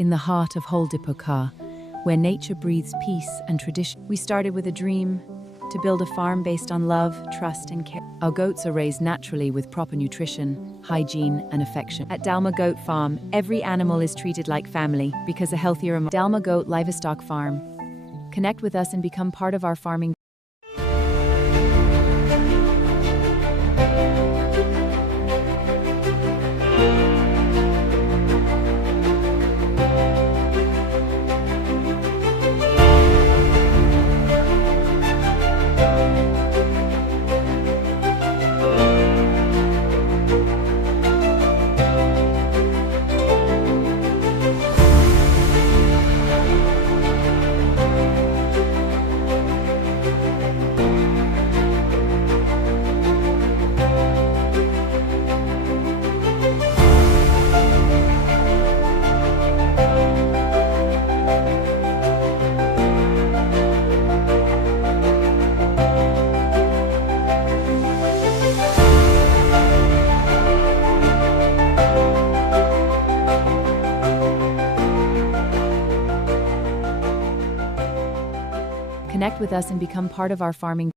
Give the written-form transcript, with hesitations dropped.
in the heart of Haldipokhar, where nature breathes peace and tradition. We started with a dream to build a farm based on love, trust, and care. Our goats are raised naturally with proper nutrition, hygiene, and affection. At Dalma Goat Farm, every animal is treated like family because a healthier Dalma Goat Livestock Farm. Connect with us and become part of our farming. Connect with us and become part of our farming.